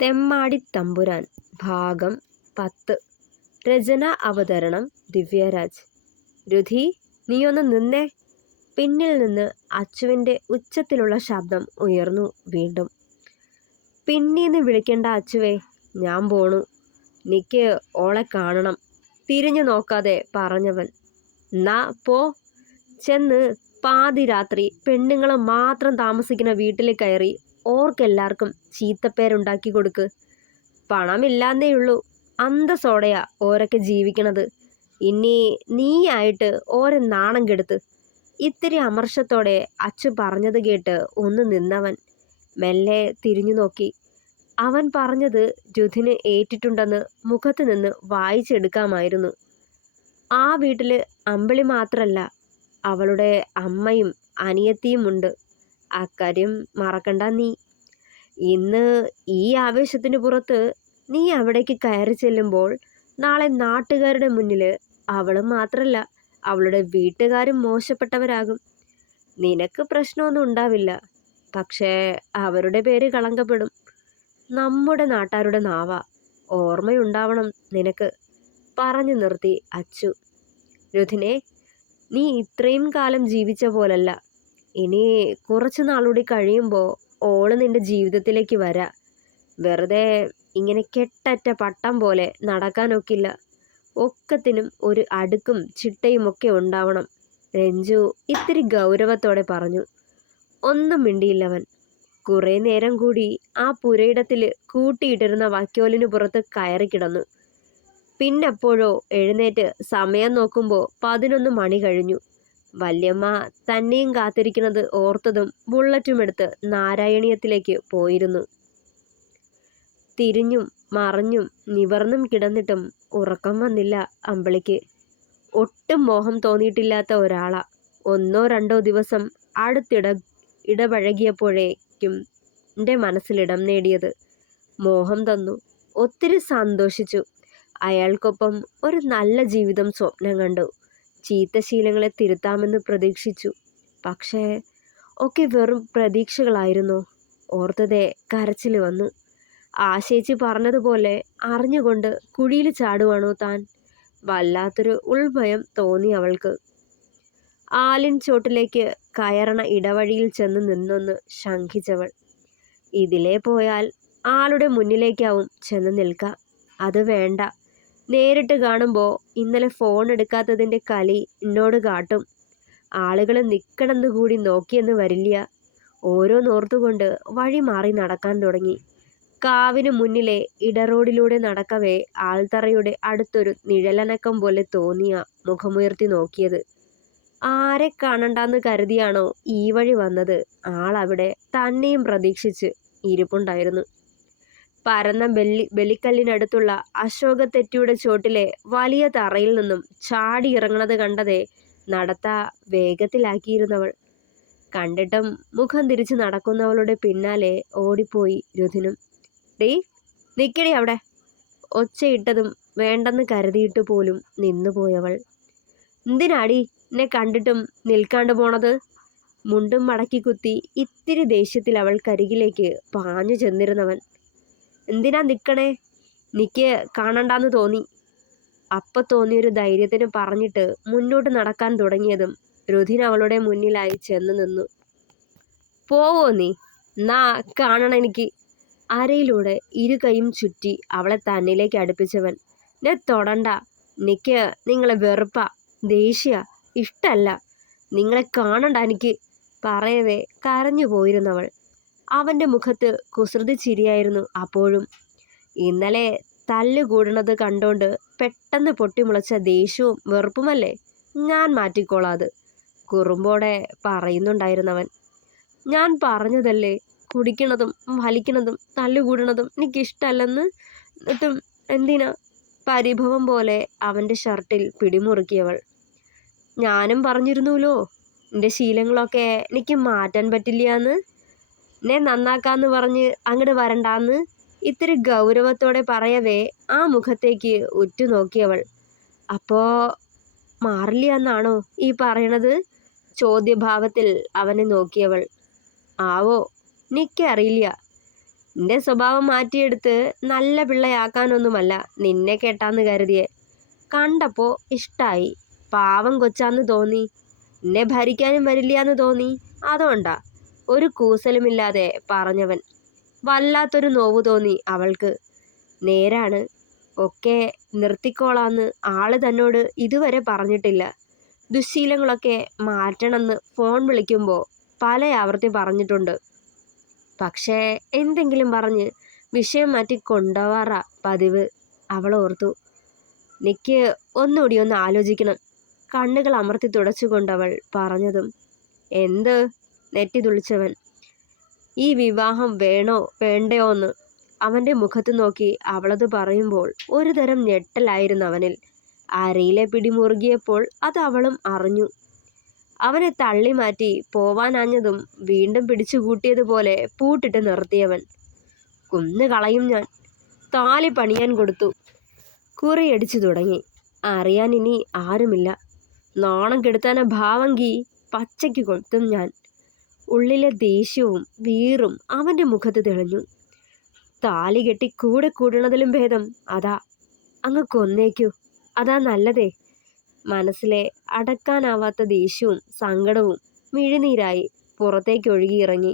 തെമ്മാടിത്തമ്പുരാൻ ഭാഗം 10. രചന അവതരണം ദിവ്യരാജ്. രുധി, നീയൊന്ന് നിന്നേ. പിന്നിൽ നിന്ന് അച്ചുവിൻ്റെ ഉച്ചത്തിലുള്ള ശബ്ദം ഉയർന്നു വീണ്ടും. പിന്നീന്ന് വിളിക്കേണ്ട അച്ചുവേ, ഞാൻ പോണു. നിക്ക് ഓളെ കാണണം. തിരിഞ്ഞു നോക്കാതെ പറഞ്ഞവൻ. എന്നാ പോ. ചെന്ന് പാതിരാത്രി പെണ്ണുങ്ങൾ മാത്രം താമസിക്കുന്ന വീട്ടിൽ കയറി ഓർക്കെല്ലാവർക്കും ചീത്തപ്പേരുണ്ടാക്കി കൊടുക്ക്. പണമില്ലാന്നേയുള്ളൂ, അന്തസ്സോടെയാ ഓരൊക്കെ ജീവിക്കണത്. ഇനി നീയായിട്ട് ഓരോ നാണം കെടുത്ത്. ഇത്തിരി അമർഷത്തോടെ അച്ചു പറഞ്ഞത് കേട്ട് ഒന്ന് നിന്നവൻ മെല്ലെ തിരിഞ്ഞു നോക്കി. അവൻ പറഞ്ഞത് രുധിന് ഏറ്റിട്ടുണ്ടെന്ന് മുഖത്ത് നിന്ന് വായിച്ചെടുക്കാമായിരുന്നു. ആ വീട്ടിൽ അമ്പിളി മാത്രല്ല, അവളുടെ അമ്മയും അനിയത്തിയും ഉണ്ട്. അക്കാര്യം മറക്കണ്ട നീ. ഇന്ന് ഈ ആവേശത്തിന് പുറത്ത് നീ അവിടേക്ക് കയറി ചെല്ലുമ്പോൾ നാളെ നാട്ടുകാരുടെ മുന്നിൽ അവളും മാത്രല്ല, അവളുടെ വീട്ടുകാരും മോശപ്പെട്ടവരാകും. നിനക്ക് പ്രശ്നമൊന്നും ഉണ്ടാവില്ല, പക്ഷേ അവരുടെ പേര് കളങ്കപ്പെടും. നമ്മുടെ നാട്ടാരുടെ നാവ, ഓർമ്മയുണ്ടാവണം നിനക്ക്. പറഞ്ഞു നിർത്തി അച്ചു. രുധിനെ, നീ ഇത്രയും കാലം ജീവിച്ച പോലല്ല. ഇനി കുറച്ചു നാളുകൂടി കഴിയുമ്പോൾ ഓള് നിന്റെ ജീവിതത്തിലേക്ക് വരാ. വെറുതെ ഇങ്ങനെ കെട്ടറ്റ പട്ടം പോലെ നടക്കാനൊക്കില്ല. ഒക്കത്തിനും ഒരു അടുക്കും ചിട്ടയും ഒക്കെ ഉണ്ടാവണം. രഞ്ജു ഇത്തിരി ഗൗരവത്തോടെ പറഞ്ഞു. ഒന്നും മിണ്ടിയില്ലവൻ. കുറേ നേരം കൂടി ആ പുരയിടത്തിൽ കൂട്ടിയിട്ടിരുന്ന വൈക്കോലിന് പുറത്ത് കയറി കിടന്നു. പിന്നെപ്പോഴോ എഴുന്നേറ്റ് സമയം നോക്കുമ്പോൾ 11 മണി കഴിഞ്ഞു. വല്യമ്മ തന്നെയും കാത്തിരിക്കുന്നത് ഓർത്തതും ബുള്ളറ്റുമെടുത്ത് നാരായണീയത്തിലേക്ക് പോയിരുന്നു. തിരിഞ്ഞും മറിഞ്ഞും നിവർന്നും കിടന്നിട്ടും ഉറക്കം വന്നില്ല അമ്പിളിക്ക്. ഒട്ടും മോഹം തോന്നിയിട്ടില്ലാത്ത ഒരാളാ ഒന്നോ രണ്ടോ ദിവസം ഇടപഴകിയപ്പോഴേക്കും എൻ്റെ മനസ്സിലിടം നേടിയത്. മോഹം തന്നു. ഒത്തിരി സന്തോഷിച്ചു. അയാൾക്കൊപ്പം ഒരു നല്ല ജീവിതം സ്വപ്നം കണ്ടു. ചീത്തശീലങ്ങളെ തിരുത്താമെന്ന് പ്രതീക്ഷിച്ചു. പക്ഷേ ഒക്കെ വെറും പ്രതീക്ഷകളായിരുന്നു. ഓർത്തതേ കരച്ചിൽ വന്നു. ആശേച്ചി പറഞ്ഞതുപോലെ അറിഞ്ഞുകൊണ്ട് കുഴിയിൽ ചാടുവാണോ താൻ? വല്ലാത്തൊരു ഉൾഭയം തോന്നി അവൾക്ക്. ആലിൻ ചോട്ടിലേക്ക് കയറണ ഇടവഴിയിൽ ചെന്ന് നിന്നൊന്ന് ശങ്കിച്ചവൾ. ഇതിലേ പോയാൽ ആളുടെ മുന്നിലേക്കാവും ചെന്ന് നിൽക്കുക. അത് വേണ്ട. നേരിട്ട് കാണുമ്പോൾ ഇന്നലെ ഫോൺ എടുക്കാത്തതിൻ്റെ കലി എന്നോട് കാട്ടും. ആളുകൾ നിൽക്കണമെന്ന് കൂടി നോക്കിയെന്ന് വരില്ല. ഓരോന്നോർത്തുകൊണ്ട് വഴി മാറി നടക്കാൻ തുടങ്ങി. കാവിന് മുന്നിലെ ഇടറോഡിലൂടെ നടക്കവേ ആൾത്തറയുടെ അടുത്തൊരു നിഴലനക്കം പോലെ തോന്നിയ മുഖമുയർത്തി നോക്കിയത്. ആരെ കാണണ്ടെന്ന് കരുതിയാണോ ഈ വഴി വന്നത്? ആളവിടെ തന്നെയും പ്രതീക്ഷിച്ച് ഇരിപ്പുണ്ടായിരുന്നു. പരന്ന ബലിക്കല്ലിനടുത്തുള്ള അശോകത്തെറ്റിയുടെ ചോട്ടിലെ വലിയ തറയിൽ നിന്നും ചാടി ഇറങ്ങണത് കണ്ടതേ നടത്ത വേഗത്തിലാക്കിയിരുന്നവൾ. കണ്ടിട്ടും മുഖം തിരിച്ച് നടക്കുന്നവളുടെ പിന്നാലെ ഓടിപ്പോയി രുധിനും. ഡീ, നിക്കടി അവിടെ. ഒച്ചയിട്ടതും വേണ്ടെന്ന് കരുതിയിട്ട് പോലും നിന്നുപോയവൾ. എന്തിനാടി എന്നെ കണ്ടിട്ടും നിൽക്കാണ്ട് പോണത്? മുണ്ടും മടക്കി കുത്തി ഇത്തിരി ദേഷ്യത്തിൽ അവൾക്കരികിലേക്ക് പാഞ്ഞു ചെന്നിരുന്നവൻ. എന്തിനാ നിൽക്കണേ? നിക്ക് കാണണ്ടാന്ന് തോന്നി. അപ്പം തോന്നിയൊരു ധൈര്യത്തിന് പറഞ്ഞിട്ട് മുന്നോട്ട് നടക്കാൻ തുടങ്ങിയതും രുധിൻ അവളുടെ മുന്നിലായി ചെന്ന് നിന്നു. പോവോ നീ? എന്നാ കാണണം എനിക്ക്. അരയിലൂടെ ഇരു കൈയും ചുറ്റി അവളെ തന്നിലേക്ക് അടുപ്പിച്ചവൻ. എന്നെ തൊടണ്ട. നിക്ക് നിങ്ങളെ വെറുപ്പാ, ദേഷ്യ, ഇഷ്ടല്ല. നിങ്ങളെ കാണണ്ട എനിക്ക്. പറയവേ കരഞ്ഞു പോയിരുന്നവൾ. അവൻ്റെ മുഖത്ത് കുസൃതി ചിരിയായിരുന്നു അപ്പോഴും. ഇന്നലെ തല്ലുകൂടണത് കണ്ടോണ്ട് പെട്ടെന്ന് പൊട്ടിമുളച്ച ദേഷ്യവും വെറുപ്പുമല്ലേ? ഞാൻ മാറ്റിക്കോളാത്, കുറുമ്പോടെ പറയുന്നുണ്ടായിരുന്നവൻ. ഞാൻ പറഞ്ഞതല്ലേ, കുടിക്കണതും വലിക്കണതും തല്ലുകൂടണതും എനിക്കിഷ്ടല്ലെന്ന്. എന്നിട്ടും എന്തിനാ? പരിഭവം പോലെ അവൻ്റെ ഷർട്ടിൽ പിടിമുറുക്കിയവൾ. ഞാനും പറഞ്ഞിരുന്നൂലോ എൻ്റെ ശീലങ്ങളൊക്കെ എനിക്ക് മാറ്റാൻ പറ്റില്ലാന്ന്. എന്നെ നന്നാക്കാന്ന് പറഞ്ഞ് അങ്ങോട്ട് വരണ്ടാന്ന് ഇത്തിരി ഗൗരവത്തോടെ പറയവേ ആ മുഖത്തേക്ക് ഉറ്റുനോക്കിയവൾ. അപ്പോ മാറില്ല എന്നാണോ ഈ പറയണത്? ചോദ്യഭാവത്തിൽ അവനെ നോക്കിയവൾ. ആവോ, എനിക്കറിയില്ല. നിന്റെ സ്വഭാവം മാറ്റിയെടുത്ത് നല്ല പിള്ളയാക്കാനൊന്നുമല്ല നിന്നെ കേട്ടാന്ന് കരുതിയേ. കണ്ടപ്പോൾ ഇഷ്ടായി. പാവം കൊച്ചാന്ന് തോന്നി. എന്നെ ഭരിക്കാനും വരില്ലാന്ന് തോന്നി. അതുകൊണ്ടാ ഒരു കൂസലുമില്ലാതെ പറഞ്ഞവൻ. വല്ലാത്തൊരു നോവ് തോന്നി അവൾക്ക്. നേരാണ്, ഒക്കെ നിർത്തിക്കോളാന്ന് ആള് തന്നോട് ഇതുവരെ പറഞ്ഞിട്ടില്ല. ദുശ്ശീലങ്ങളൊക്കെ മാറ്റണമെന്ന് ഫോൺ വിളിക്കുമ്പോൾ പല ആവർത്തി പറഞ്ഞിട്ടുണ്ട്. പക്ഷേ എന്തെങ്കിലും പറഞ്ഞ് വിഷയം മാറ്റി കൊണ്ടുപോവാറാ പതിവ്. അവൾ ഓർത്തു. നിക്ക് ഒന്നുകൂടി ഒന്ന് ആലോചിക്കണം. കണ്ണുകൾ അമർത്തി തുടച്ചുകൊണ്ടവൾ പറഞ്ഞതും. എന്ത്? നെറ്റി തുളിച്ചവൻ. ഈ വിവാഹം വേണോ വേണ്ടയോ എന്ന് അവൻ്റെ മുഖത്ത് നോക്കി അവളത് പറയുമ്പോൾ ഒരു തരം ഞെട്ടലായിരുന്നു അവനിൽ. അരയിലെ പിടി മുറുകിയപ്പോൾ അത് അവളും അറിഞ്ഞു. അവനെ തള്ളി മാറ്റി പോവാനാഞ്ഞതും വീണ്ടും പിടിച്ചുകൂട്ടിയതുപോലെ പൂട്ടിട്ട് നിർത്തിയവൻ. കൊന്നു കളയും ഞാൻ. താലി പണിയാൻ കൊടുത്തു. കുറിയടിച്ചു തുടങ്ങി. അറിയാൻ ഇനി ആരുമില്ല. നാണം കെടുത്താന ഭാവങ്കി പച്ചയ്ക്ക് കൊത്തും ഞാൻ. ഉള്ളിലെ ദേഷ്യവും വീറും അവൻ്റെ മുഖത്ത് തെളിഞ്ഞു. താലി കെട്ടി കൂടെ കൂടണതിലും ഭേദം അതാ. അങ്ങ് കൊന്നേക്കൂ, അതാ നല്ലതേ. മനസ്സിലെ അടക്കാനാവാത്ത ദേഷ്യവും സങ്കടവും മിഴിനീരായി പുറത്തേക്ക് ഒഴുകിയിറങ്ങി.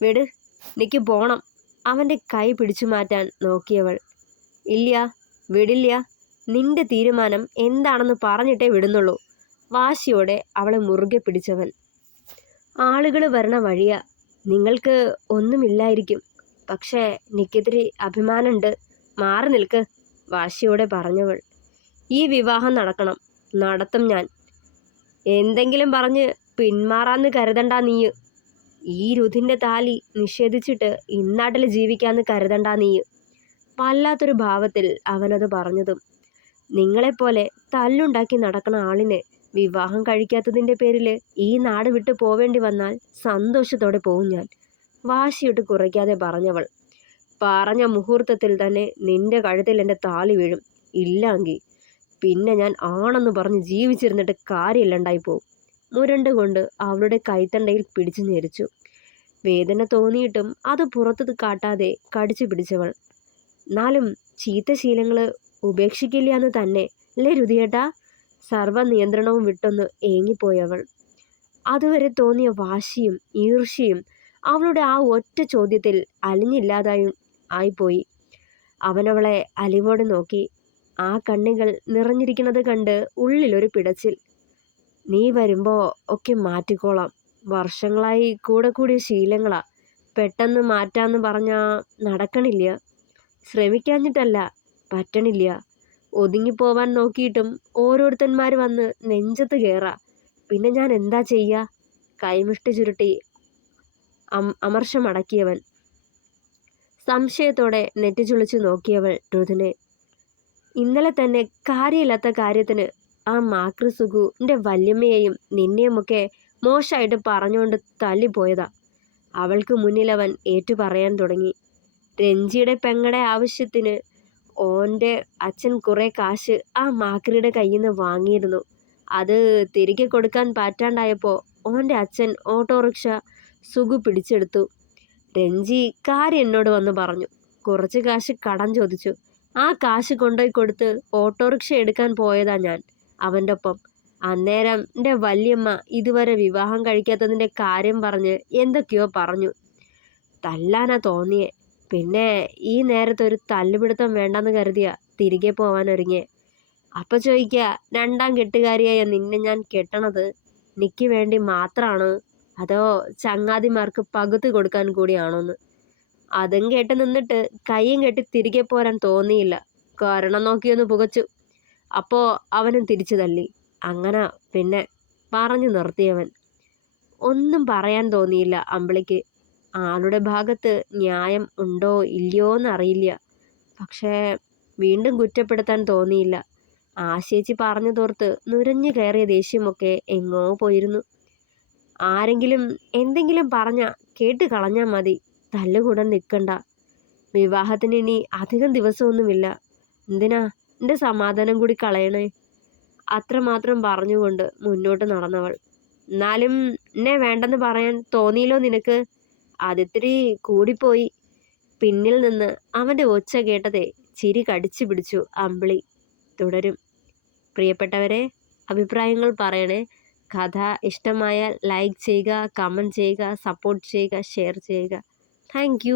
വിട്, എനിക്ക് പോണം. അവൻ്റെ കൈ പിടിച്ചു മാറ്റാൻ നോക്കിയവൾ. ഇല്ല, വിടില്ല. നിന്റെ തീരുമാനം എന്താണെന്ന് പറഞ്ഞിട്ടേ വിടുന്നുള്ളൂ. വാശിയോടെ അവളെ മുറുകെ പിടിച്ചവൻ. ആളുകൾ വരണ വഴിയാ. നിങ്ങൾക്ക് ഒന്നുമില്ലായിരിക്കും, പക്ഷേ എനിക്കിതിരി അഭിമാനമുണ്ട്. മാറി നിൽക്ക്, വാശിയോടെ പറഞ്ഞവൾ. ഈ വിവാഹം നടക്കണം. നടത്തും ഞാൻ. എന്തെങ്കിലും പറഞ്ഞ് പിന്മാറാന്ന് കരുതണ്ട നീ. ഈ രുധിൻ്റെ താലി നിഷേധിച്ചിട്ട് ഇന്നാട്ടിൽ ജീവിക്കാന്ന് കരുതണ്ട നീ. വല്ലാത്തൊരു ഭാവത്തിൽ അവനത് പറഞ്ഞതും. നിങ്ങളെപ്പോലെ തല്ലുണ്ടാക്കി നടക്കണ ആളിനെ വിവാഹം കഴിക്കാത്തതിൻ്റെ പേരിൽ ഈ നാട് വിട്ടു പോവേണ്ടി വന്നാൽ സന്തോഷത്തോടെ പോവും ഞാൻ. വാശിയിട്ട് കുറയ്ക്കാതെ പറഞ്ഞവൾ. പറഞ്ഞ മുഹൂർത്തത്തിൽ തന്നെ നിന്റെ കഴുത്തിൽ എൻ്റെ താലി വീഴും. ഇല്ലെങ്കിൽ പിന്നെ ഞാൻ ആണെന്ന് പറഞ്ഞ് ജീവിച്ചിരുന്നിട്ട് കാര്യമില്ലണ്ടായി പോവും. മുരണ്ടുകൊണ്ട് അവളുടെ കൈത്തണ്ടയിൽ പിടിച്ചു ഞെരിച്ചു. വേദന തോന്നിയിട്ടും അത് പുറത്ത് കാട്ടാതെ കടിച്ചു പിടിച്ചവൾ. എന്നാലും ചീത്ത ശീലങ്ങൾ ഉപേക്ഷിക്കില്ല എന്ന് തന്നെ അല്ലേ രുധിയേട്ടാ? സർവ്വ നിയന്ത്രണവും വിട്ടൊന്ന് ഏങ്ങിപ്പോയവൾ. അതുവരെ തോന്നിയ വാശിയും ഈർഷ്യയും അവളുടെ ആ ഒറ്റ ചോദ്യത്തിൽ ആയിപ്പോയി. അവനവളെ അലിവോടെ നോക്കി. ആ കണ്ണുകൾ നിറഞ്ഞിരിക്കുന്നത് കണ്ട് ഉള്ളിലൊരു പിടച്ചിൽ. നീ വരുമ്പോൾ ഒക്കെ മാറ്റിക്കോളാം. വർഷങ്ങളായി കൂടെ കൂടിയ ശീലങ്ങളാ. പെട്ടെന്ന് മാറ്റാന്ന് പറഞ്ഞാൽ നടക്കണില്ല. ശ്രമിക്കാഞ്ഞിട്ടല്ല, പറ്റണില്ല. ഒതുങ്ങിപ്പോവാൻ നോക്കിയിട്ടും ഓരോരുത്തന്മാർ വന്ന് നെഞ്ചത്ത് കയറാ. പിന്നെ ഞാൻ എന്താ ചെയ്യുക? കൈമുഷ്ടി ചുരുട്ടി അമർഷമടക്കിയവൻ. സംശയത്തോടെ നെറ്റിച്ചുളിച്ചു നോക്കിയവൾ രുധിനെ. ഇന്നലെ തന്നെ കാര്യമില്ലാത്ത കാര്യത്തിന് ആ മാക്രി സുഗുവിൻ്റെ വല്യമ്മയെയും നിന്നെയുമൊക്കെ മോശമായിട്ട് പറഞ്ഞുകൊണ്ട് തല്ലിപ്പോയതാ. അവൾക്ക് മുന്നിലവൻ ഏറ്റു പറയാൻ തുടങ്ങി. രഞ്ജിയുടെ പെങ്ങളുടെ ആവശ്യത്തിന് ഓൻ്റെ അച്ഛൻ കുറേ കാശ് ആ മാക്രിയുടെ കയ്യിൽ നിന്ന് വാങ്ങിയിരുന്നു. അത് തിരികെ കൊടുക്കാൻ പറ്റാണ്ടായപ്പോൾ ഓൻ്റെ അച്ഛൻ ഓട്ടോറിക്ഷ സുഗു പിടിച്ചെടുത്തു. രഞ്ജി കാര്യം എന്നോട് വന്ന് പറഞ്ഞു. കുറച്ച് കാശ് കടം ചോദിച്ചു. ആ കാശ് കൊണ്ടുപോയി കൊടുത്ത് ഓട്ടോറിക്ഷ എടുക്കാൻ പോയതാ ഞാൻ അവൻ്റെ ഒപ്പം. അന്നേരം എൻ്റെ വല്യമ്മ ഇതുവരെ വിവാഹം കഴിക്കാത്തതിൻ്റെ കാര്യം പറഞ്ഞ് എന്തൊക്കെയോ പറഞ്ഞു. തല്ലാനാ തോന്നിയേ. പിന്നെ ഈ നേരത്തെ ഒരു തല്ലുപിടുത്തം വേണ്ടെന്ന് കരുതിയാ തിരികെ പോവാനൊരുങ്ങിയേ. അപ്പം ചോദിക്കുക, രണ്ടാം കെട്ടുകാരിയായ നിന്നെ ഞാൻ കെട്ടണത് എനിക്ക് വേണ്ടി മാത്രമാണ്, അതോ ചങ്ങാതിമാർക്ക് പകുത്ത് കൊടുക്കാൻ കൂടിയാണോന്ന്? അതും കേട്ട് നിന്നിട്ട് കയ്യും കെട്ടി തിരികെ പോരാൻ തോന്നിയില്ല. കാരണം നോക്കിയൊന്ന് പുകച്ചു. അപ്പോൾ അവനും തിരിച്ചു തല്ലി. അങ്ങനെ പിന്നെ പറഞ്ഞു നിർത്തിയവൻ. ഒന്നും പറയാൻ തോന്നിയില്ല അമ്പിളിക്ക്. ആളുടെ ഭാഗത്ത് ന്യായം ഉണ്ടോ ഇല്ലയോ എന്നറിയില്ല. പക്ഷേ വീണ്ടും കുറ്റപ്പെടുത്താൻ തോന്നിയില്ല. ആശേച്ചി പറഞ്ഞു തോർത്ത് നുരഞ്ഞു കയറിയ ദേഷ്യമൊക്കെ എങ്ങോ പോയിരുന്നു. ആരെങ്കിലും എന്തെങ്കിലും പറഞ്ഞാൽ കേട്ട് കളഞ്ഞാൽ മതി. തല്ലുകൂടാൻ നിൽക്കണ്ട. വിവാഹത്തിന് ഇനി അധികം ദിവസമൊന്നുമില്ല. എന്തിനാ എൻ്റെ സമാധാനം കൂടി കളയണേ? അത്രമാത്രം പറഞ്ഞുകൊണ്ട് മുന്നോട്ട് നടന്നവൾ. എന്നാലും എന്നെ വേണ്ടെന്ന് പറയാൻ തോന്നിയില്ലോ നിനക്ക്? അതിത്തിരി കൂടിപ്പോയി. പിന്നിൽ നിന്ന് അവൻ്റെ ഒച്ച കേട്ടതേ ചിരി കടിച്ചു പിടിച്ചു അമ്പിളി. തുടരും. പ്രിയപ്പെട്ടവരെ, അഭിപ്രായങ്ങൾ പറയണേ. കഥ ഇഷ്ടമായാൽ ലൈക്ക് ചെയ്യുക, കമൻറ്റ് ചെയ്യുക, സപ്പോർട്ട് ചെയ്യുക, ഷെയർ ചെയ്യുക. താങ്ക്